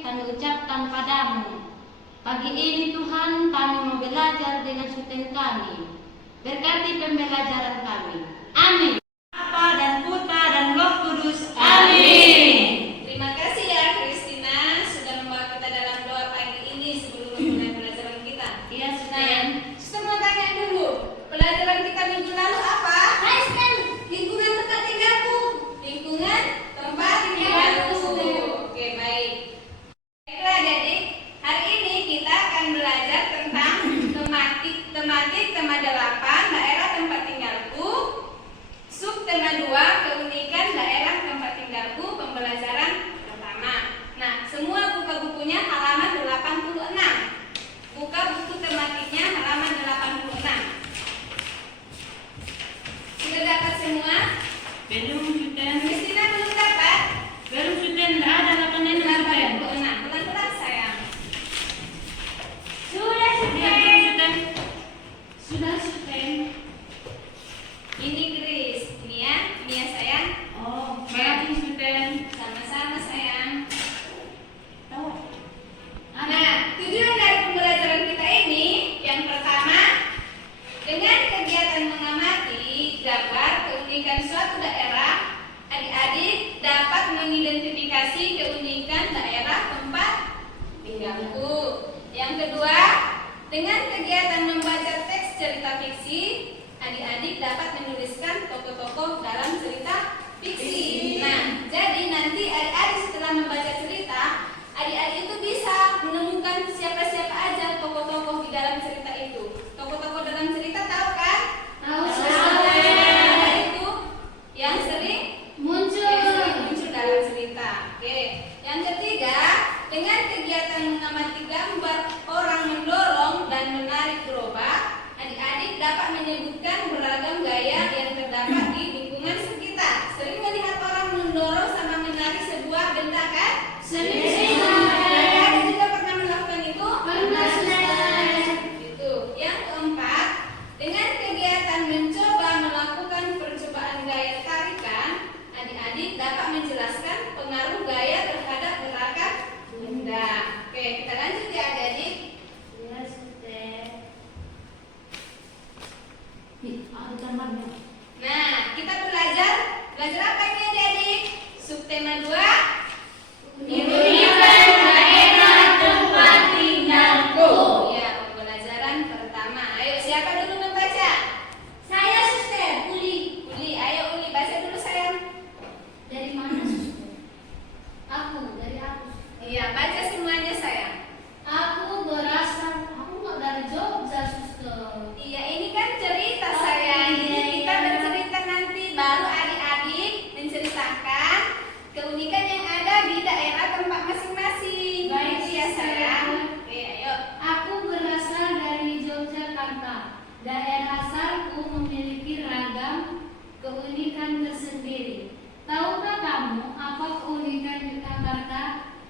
kami ucapkan padamu. Pagi ini Tuhan kami mau belajar dengan Suten kami. Berkati pembelajaran kami. Amin. Bapa dan Putra dan Roh Kudus. Amin. Terima kasih ya Kristina sudah membawa kita dalam doa pagi ini sebelum memulai pelajaran kita. Iya, Suten. Suster mau tanya dulu, pelajaran kita minggu lalu apa? Hai, Suten. Lingkungan tempat tinggalku. Lingkungan tempat tinggalku. Oke, baik. Baiklah adik-adik, hari ini kita akan belajar tentang tematik tema 8 daerah tempat tinggalku. Sub tema 2 keunikan daerah tempat tinggalku pembelajaran pertama. Nah, semua buka bukunya halaman 86. Buka buku tematiknya halaman 86. Sudah dapat semua? Belum, Suten. Kristina belum dapat? Belum, Suten. Tidak ada 8 ini, Suten. 86. Pelan-pelan sayang. Sudah, Suten. Sudah, Suten. Ini Kris, ini ya sayang. Oh, baik, Suten. Sama-sama sayang. Tahu. Nah, tujuan dari pembelajaran kita ini yang pertama, dengan kegiatan mengamati gambar keunikan suatu daerah, adik-adik dapat mengidentifikasi keunikan daerah tempat tinggalku. Yang kedua, dengan kegiatan membaca teks cerita fiksi, adik-adik dapat menuliskan tokoh-tokoh dalam cerita fiksi. Nah, jadi nanti adik-adik setelah membaca cerita, adik-adik itu bisa menemukan siapa-siapa aja tokoh-tokoh di dalam cerita itu. Tokoh-tokoh dalam cerita tahu kan? Tahu, Siapa itu yang sering Muncul. dalam cerita. Oke. Yang ketiga, dengan kegiatan mengamati gambar orang mendorong dan menarik gerobak, adik-adik dapat menyebutkan beragam gaya yang terdapat di lingkungan sekitar. Sering melihat orang mendorong sama menarik sebuah benda kan? Sering. Adik-adik juga pernah melakukan itu? Pernah, Suten. Itu. Yang keempat, dengan kegiatan mencoba melakukan percobaan gaya tarikan, adik-adik dapat menjelaskan pengaruh gaya terhadap gerakan benda. Oke, kita lanjut ya adik-adik. Iya, Suten. Ada gambarnya. Nah, kita belajar apa ini adik-adik? Subtema 2 Keunikan daerah tempat tinggalku. Ya, pembelajaran pertama. Ayo, siapa dulu membaca? Saya, Suster. Uli. Uli, ayo Uli, baca dulu sayang. Dari mana, Suster? Dari aku. Iya, baca semuanya sayang. Aku nggak dari Jogja, Suster. Iya, ini kan cerita sayang. Jadi kita bercerita nanti, baru adik-adik menceritakan keunikan yang ada di daerah tempat masing-masing. Baik, Gitu ya Suster. sayang. Oke, ayo. Aku berasal dari Yogyakarta. Daerah asalku memiliki ragam keunikan tersendiri. Tahukah kamu apa keunikan Yogyakarta?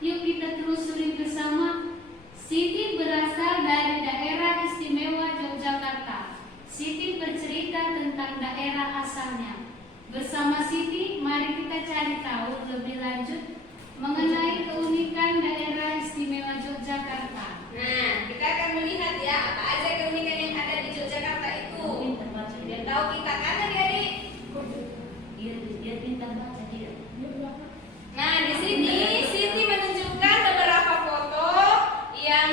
Yuk kita telusuri bersama. Siti berasal dari daerah istimewa Yogyakarta. Siti bercerita tentang daerah asalnya. Bersama Siti, mari kita cari tahu lebih lanjut mengenai keunikan daerah istimewa Yogyakarta. Nah, kita akan melihat ya apa aja keunikan yang ada di Yogyakarta itu. Biar tahu kita kan adik-adik. Dia pintar baca dia. Nah, di sini Siti menunjukkan beberapa foto yang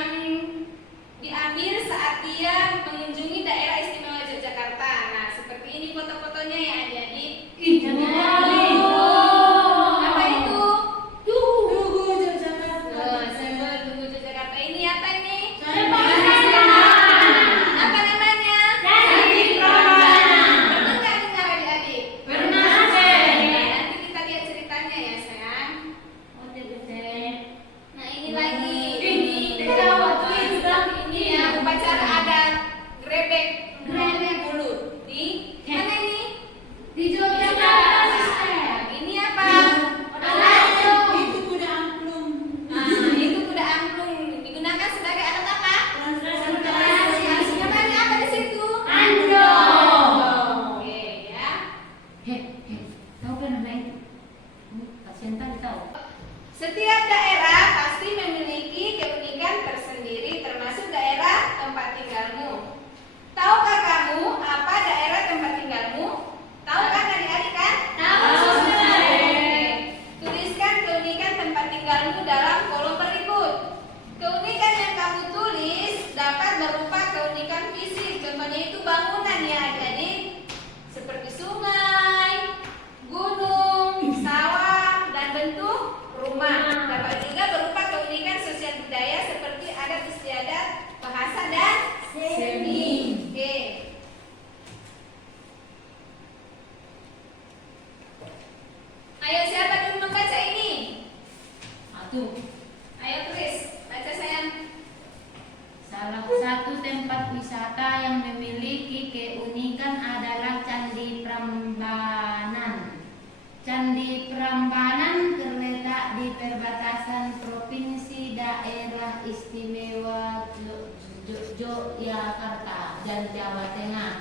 diambil saat dia mengunjungi daerah istimewa Yogyakarta. Nah, seperti ini foto-fotonya ya adik-adik. Ih, Apa itu? Ayo Chris, baca sayang. Salah satu tempat wisata yang memiliki keunikan adalah Candi Prambanan. Candi Prambanan terletak di perbatasan Provinsi Daerah Istimewa Yogyakarta dan Jawa Tengah.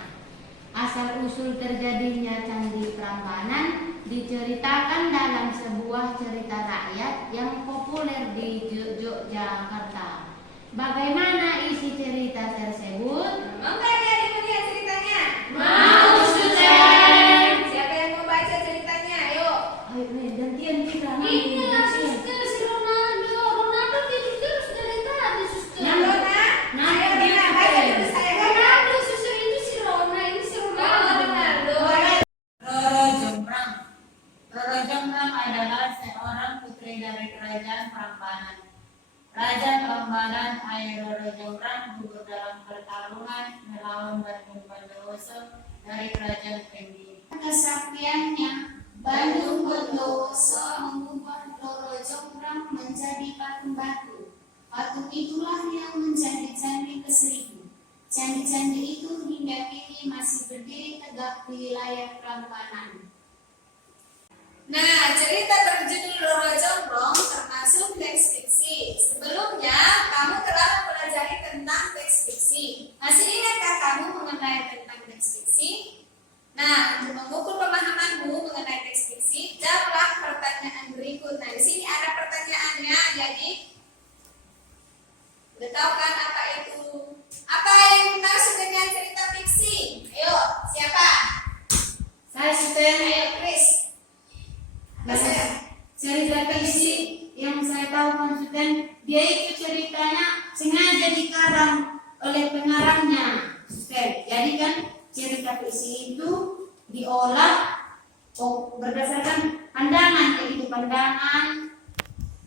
Asal-usul terjadinya Candi Prambanan diceritakan dalam sebuah cerita rakyat yang populer di Yogyakarta. Bagaimana isi cerita tersebut? Mau nggak adik melihat ceritanya? Mau, Suster. Siapa yang mau baca ceritanya? Ayo. Ayo, gantian kita. Inilah suster si Ronaldo. Ronaldo tidur terus dari tadi suster. Nah, Rona. Nah, Ayo dia Rona, baca suster. dulu saya. Ronaldo suster ini si Rona, ini si Oh, Ronaldo. Ronaldo. Roro Jonggrang. Roro Jonggrang adalah seorang putri dari kerajaan Prambanan. Raja Prambanan Roro Jonggrang gugur dalam pertarungan melawan Bandung Bondowoso dari kerajaan Pendiri. Kesaktiannya, Bandung Bondowoso mengubah Roro Jonggrang menjadi patung batu. Patung itulah yang menjadi Candi ke-1000. Candi-candi itu hingga kini masih berdiri tegak di wilayah Prambanan. Nah, cerita berjudul Roro Jonggrang termasuk teks fiksi. Sebelumnya, kamu telah mempelajari tentang teks fiksi. Masih ingatkah kamu mengenai tentang teks fiksi? Nah, untuk mengukur pemahamanmu mengenai teks fiksi, jawablah pertanyaan berikut. Nah, di sini ada pertanyaannya, jadi udah tahu kan apa itu? Apa yang dimaksud dengan cerita fiksi? Ayo, siapa? Saya Suster. Ayo, Chris. Cerita fiksi yang saya tahu konsultan, dia itu ceritanya sengaja dikarang oleh pengarangnya. Jadi kan cerita fiksi itu diolah berdasarkan pandangan, yaitu pandangan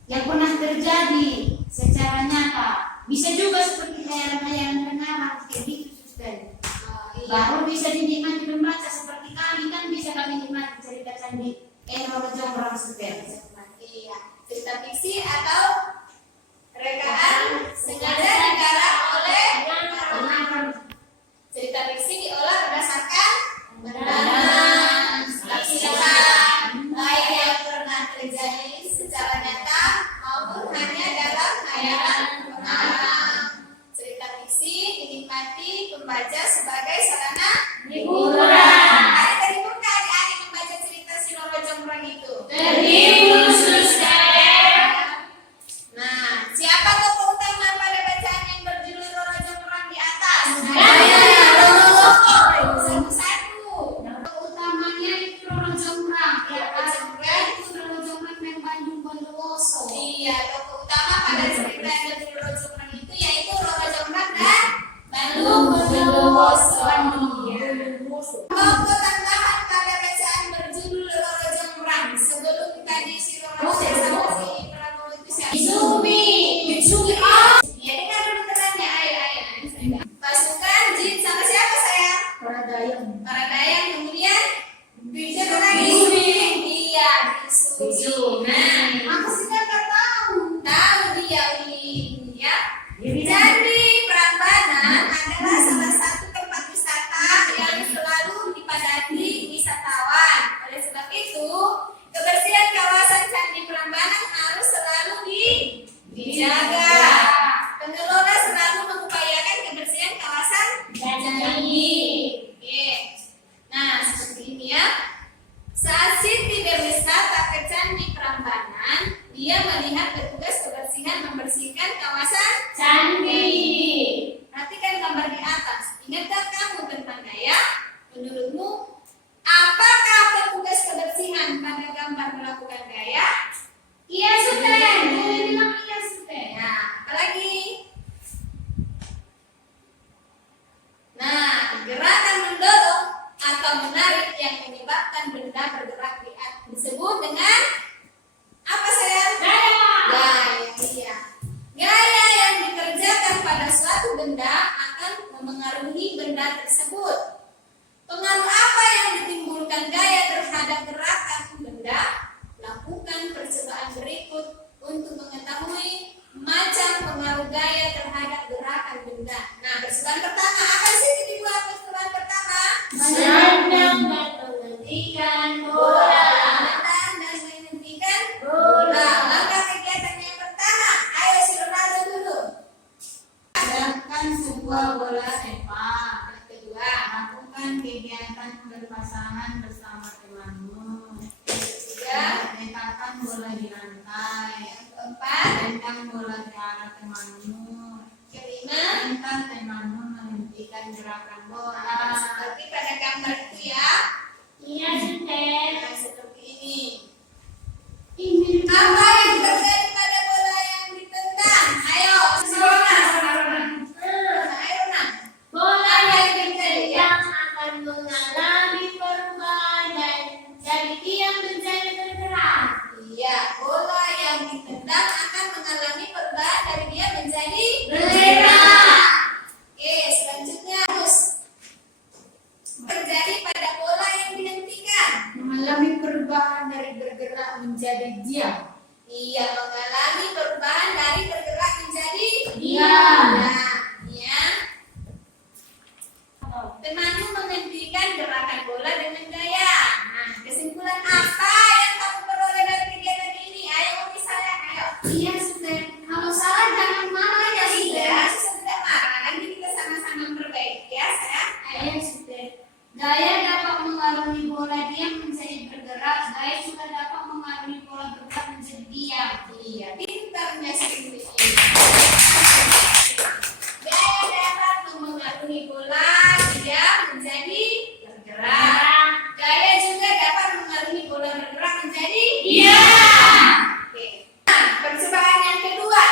yang pernah terjadi secara nyata. Bisa juga seperti khayalan-khayalan pengarang, kayak gitu, Suster. Baru bisa dinikmati membaca seperti kami kan bisa kami nikmati cerita Candi Roro Jonggrang, Suster. Iya, cerita fiksi atau rekaan sengaja dikarang oleh pengarang. Cerita fiksi diolah berdasarkan pandangan, saksian, baik yang pernah terjadi secara nyata maupun hanya dalam khayalan pengarang. Cerita fiksi dinikmati pembaca sebagai sarana Hiburan. Ada terhibur nggak adik-adik membaca cerita si Roro Jonggrang itu? Terhibur, Suster. Nah, siapa tokoh utama pada bacaan yang berjudul Roro Jonggrang di atas? Satu-satu. Tokoh utamanya itu Roro Jonggrang. Ya, Roro Jonggrang. itu Roro Jonggrang yang Bandung Bondowoso. Iya, tokoh utama pada cerita yang berjudul Roro Jonggrang itu yaitu Roro Jonggrang dan Bandung Bondowoso. Tokoh tambahan pada bacaan berjudul Roro Jonggrang sebelum tadi si Roro sama si Prabowo itu siapa? Mitsumi. Ya, dengar dulu terangnya. Ayo. Pasukan jin sama siapa sayang? Para dayang, kemudian siapa lagi? Iya, bisu. Nah, Aku sudah nggak tahu. tahu dia Uli ya. Candi Prambanan adalah salah satu tempat wisata yang selalu dipadati wisatawan. Oleh sebab itu, kebersihan kawasan Candi Prambanan harus selalu dijaga. Pengelola selalu mengupayakan kebersihan kawasan candi. Oke. Nah, seperti ini ya. Saat Siti berwisata ke Candi Prambanan, dia melihat petugas kebersihan membersihkan kawasan candi. Perhatikan gambar di atas. Ingatkah kamu tentang gaya? Menurutmu, apakah petugas kebersihan pada gambar melakukan gaya? Iya, Suster. Boleh bilang iya, Suster. Nah, apalagi? Nah, gerakan mendorong atau menarik yang menyebabkan benda bergerak disebut dengan apa sayang? Gaya. Iya. Gaya yang dikerjakan pada suatu benda akan memengaruhi benda tersebut. Pengaruh apa yang ditimbulkan gaya terhadap gerakan benda? Lakukan percobaan berikut untuk mengetahui Dua bola sepak. Yang kedua. Lakukan kegiatan berpasangan bersama temanmu. Ketiga. Letakkan bola di lantai. Yang keempat. Tendang bola ke arah temanmu. Kelima. Minta temanmu menghentikan gerakan bola. Seperti pada gambar itu ya. Iya, Suster. Nah, seperti ini. Ini Apa yang terjadi pada bola yang ditendang? Ayo, Rona. Ayo, Rona. bola yang ditendang akan mengalami perubahan dan jadi dia menjadi bergerak. Iya, bola yang ditendang akan mengalami perubahan dari dia menjadi Bergerak. Oke, selanjutnya terus terjadi pada bola yang dihentikan. Mengalami perubahan dari bergerak menjadi diam. Iya, mengalami perubahan dari bergerak menjadi Diam. Nah, ya. Temanmu menghentikan gerakan bola dengan gaya. Nah, kesimpulan apa yang kamu peroleh dari kegiatan ini? Ayo, misalnya, ayo. Iya, Suster. Kalau salah jangan marah ya, Suster. Iya, susah tidak marah. Nanti kita sama-sama memperbaiki ya, sayang. Ayo, Suster. Gaya dapat mengarungi bola diam menjadi bergerak. Gaya juga dapat mengarungi bola bergerak menjadi diam. Iya, pintarnya sendiri. Gaya dapat mengarungi bola dia menjadi bergerak. Gaya juga dapat mengarungi bola bergerak menjadi Diam. Oke. Nah, percobaan yang kedua.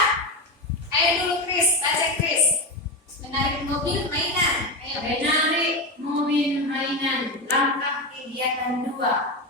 Ayo dulu Chris, baca Chris. Menarik mobil mainan. Ayo. Menarik mobil mainan. Langkah kegiatan 2.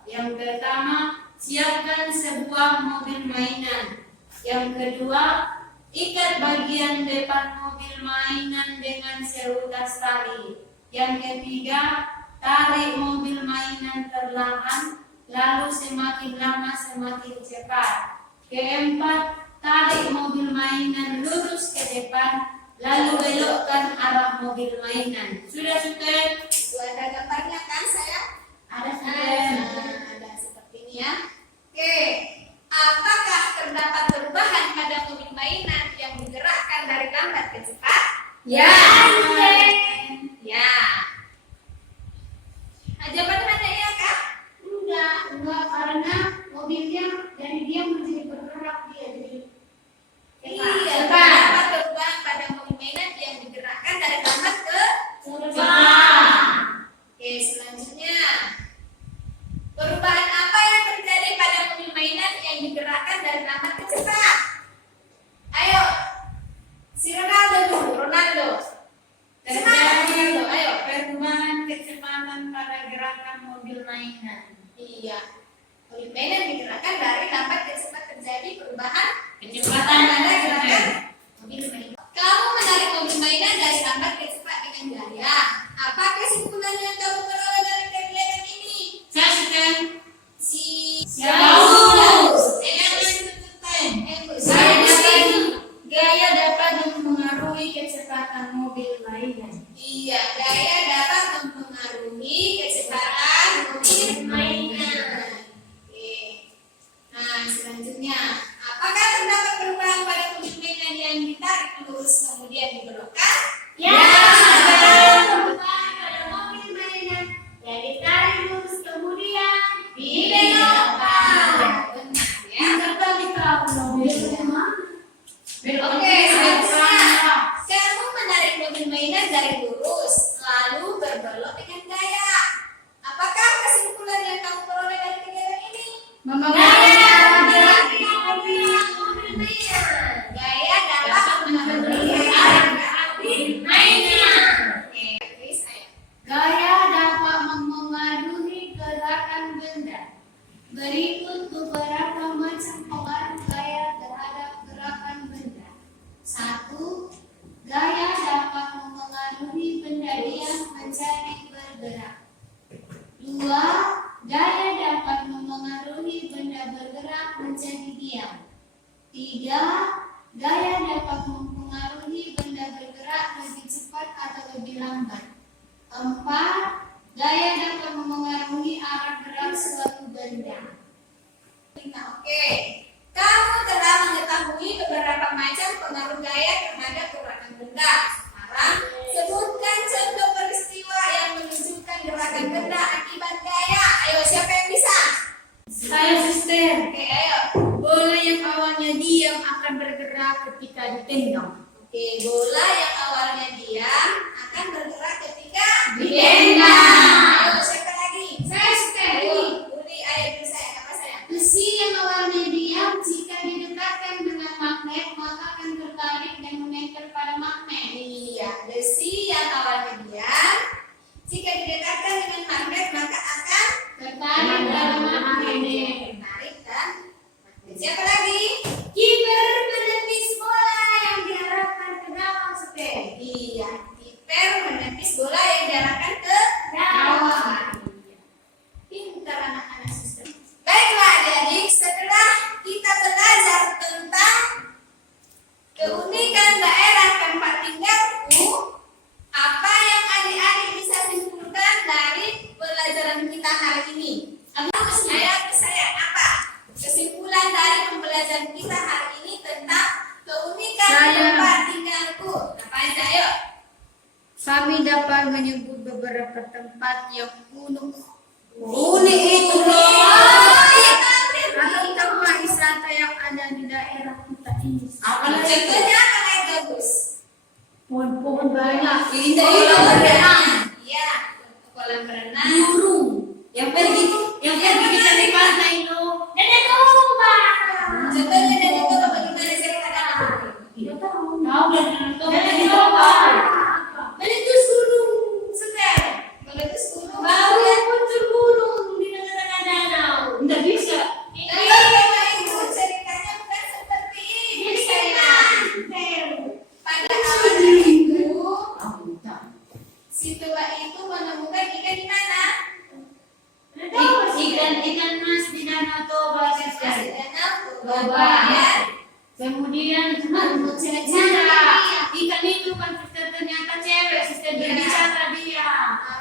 Yang pertama, siapkan sebuah mobil mainan. Yang kedua, ikat bagian depan mobil mainan dengan seutas tali. Yang ketiga, tarik mobil mainan perlahan, lalu semakin lama semakin cepat. Keempat, tarik mobil mainan lurus ke depan, lalu belokkan arah mobil mainan. Sudah, Suster? Itu ada gambarnya kan saya? Ada, Suster. Ada seperti ini ya. Oke. Apakah terdapat perubahan pada mobil mainan yang digerakkan dari lambat ke cepat? Ya. Ya. Nah, jawabannya ada ya, Kak? Enggak, karena mobilnya dari diam menjadi bergerak dia jadi Iya, terdapat perubahan pada mobil mainan yang digerakkan dari lambat ke cepat. Oke, selanjutnya. Perubahan apa yang terjadi pada mobil mainan yang digerakkan dari lambat ke cepat? Ayo. Si Ronaldo dulu, Ronaldo. Semangat Ronaldo, ayo. Perubahan kecepatan pada gerakan mobil mainan. Iya. Mobil mainan digerakkan dari lambat ke cepat terjadi perubahan Kecepatan pada gerakan mobil mainan. Kamu menarik mobil mainan dari lambat ke cepat dengan gaya. Apa kesimpulan yang kamu peroleh dari kegiatan ini? Saya, Suster. Bagus. Gaya dapat mempengaruhi kecepatan mobil mainan. Iya, gaya dapat mempengaruhi kecepatan mobil mainan. Oke. Nah, selanjutnya, apakah terdapat perubahan pada mobil mainan yang ditarik lurus kemudian dibelokkan? Ya. Perubahan pada mobil mainan yang ditarik lurus kemudian Dibelokkan. Benar ya. Kembali ke mobil. Oke, selanjutnya, kamu menarik mobil mainan dari lurus, lalu berbelok dengan gaya. Apakah kesimpulan yang kamu peroleh dari kegiatan ini? mobil mainan. Gaya dapat mempengaruhi arah digendong. Oke, bola yang awalnya diam akan bergerak ketika Digendong. Ayo, siapa lagi? Saya suka Ayo, ini. Budi, ayo dulu saya. Apa saya? Besi yang awalnya diam jika didekatkan dengan magnet maka akan tertarik dan menempel pada magnet. Iya, besi yang awalnya diam jika didekatkan dengan magnet maka akan Tertarik pada magnet. menarik dan magnet. Siapa lagi? Kiper menepis bola yang diarahkan ke gawang sepeda. Iya, kiper menepis bola yang diarahkan ke Gawang. Pintar anak-anak suster. Baiklah adik-adik, setelah kita belajar tentang keunikan daerah tempat tinggalku, apa yang adik-adik bisa simpulkan dari pelajaran kita hari ini? Saya apa? Kesimpulan dari pembelajaran kita hari ini tentang keunikan Saya. tempat tinggalku. Apa aja, ayo? Kami dapat menyebut beberapa tempat yang unik Unik itu loh. atau tempat wisata yang ada di daerah kita ini. Apalagi itu? Contohnya apa yang bagus? Pohon-pohon banyak. Indah Kolam itu berenang. berenang. Iya, kolam berenang. Burung yang pergi di cari pantai itu. Dadah domba. Contohnya dari itu bagaimana ceritanya? Tahu dan Dadah domba. Meletus gunung setel. Meletus gunung. Baru muncul gunung di tengah danau. Tidak bisa. Dan bagaimana itu ceritanya bukan seperti ini sayang. Pada awalnya itu, si tua itu menemukan ikan di mana? Ikan mas di danau Toba Masih sekali. danau Toba. Ya. Kemudian Menurut Cina, cara ikan itu kan suster ternyata cewek, suster berbicara dia.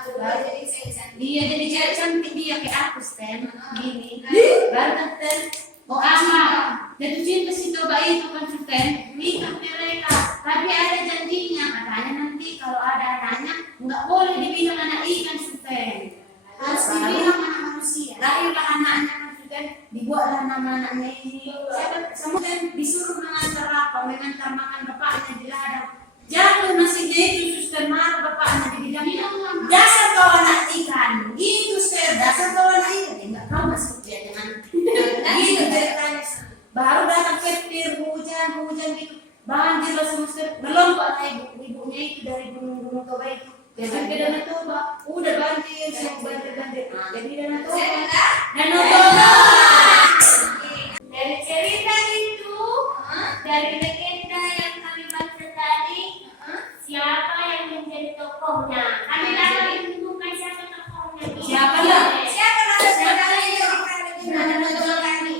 Baru jadi saya cantik. Dia jadi cewek cantik dia kayak aku Stan, gini. Baru tante, oh apa? Jatuh cinta si Toba itu kan suster, nikah mereka. Tapi ada janjinya, katanya nanti kalau ada anaknya nggak boleh dibilang anak ikan suster. harus dibilang anak manusia. Lahirlah anaknya kan suster, dibuatlah nama anaknya ini. Semua disuruh mengantar apa? Mengantar makan bapaknya di ladang. Jatuh nasinya itu suster marah bapaknya dibilang dasar kau anak ikan. Gitu suster, dasar kau anak ikan. Ya nggak tahu masuk dia dengan gitu ceritanya. Baru datang petir hujan gitu. Banjir lah suster. Melompat ibunya itu dari gunung Toba itu. Jadi ke Danau Toba, udah banjir, semua banjir. Nah, jadi Danau Toba. Danau Toba. Dari cerita itu, dari legenda yang kami baca tadi, siapa yang menjadi tokohnya? Kami dapat menemukan siapa tokohnya. Siapa lah? Siapa nama saudara yang akan lebih Danau Toba kami?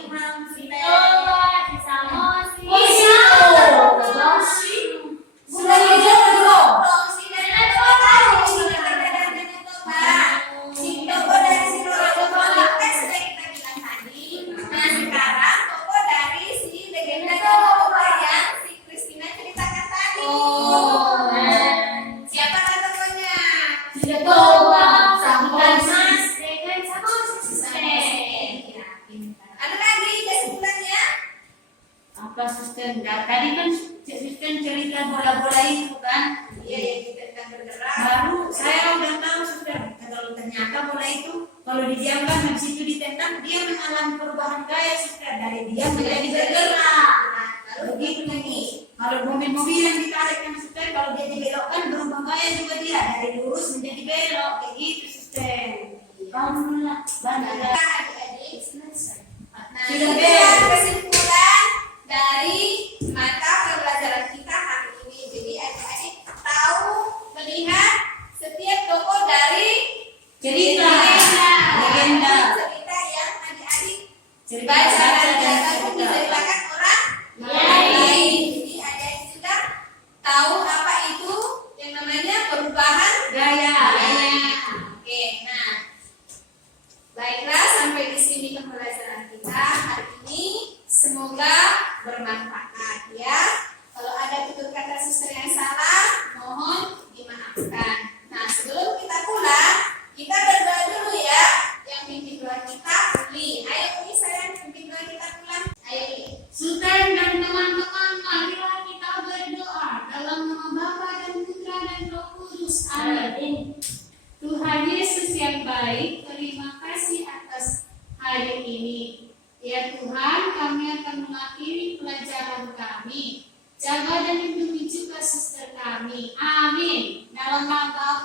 Toba, Samosi. Sudah hijau dulu. Si Danau Toba, si Danau Toba. Si Toba dari si Danau Toba kan sudah kita bilang tadi. Nah sekarang Toba dari si legenda Danau Toba yang si Christina ceritakan tadi. Siapa nama tokohnya? Sudah Toba. Bukan Mas, dengan Samosi. Ya, pintar. Ada lagi kesimpulannya? Apa suster? Nah, tadi kan suster cerita bola-bola itu kan. Iya yang kita akan bergerak. Baru saya udah tahu suster. Kalau ternyata bola itu kalau didiamkan habis itu ditendang dia mengalami perubahan gaya suster dari diam menjadi bergerak. Begitu nih. Kalau mobil-mobil yang ditarik kan suster, kalau dia dibelokkan berubah gaya juga dia dari lurus menjadi belok kayak gitu suster. Alhamdulillah banyak. Adik-adik, nah, Sudah itulah beres. kesimpulan dari mata pembelajaran kita hari ini. Jadi adik-adik tahu melihat setiap tokoh dari Cerita. Legenda. cerita yang adik-adik Cerita baca dan cerita. ataupun diceritakan orang Lain. lain. Jadi adik-adik sudah tahu apa itu yang namanya perubahan Gaya. Oke, nah, baiklah sampai di sini pembelajaran kita hari ini. Semoga bermanfaat. yang baik, terima kasih atas hari ini. Ya Tuhan, kami akan mengakhiri pelajaran kami. Jaga dan lindungi juga suster kami. Amin. Dalam nama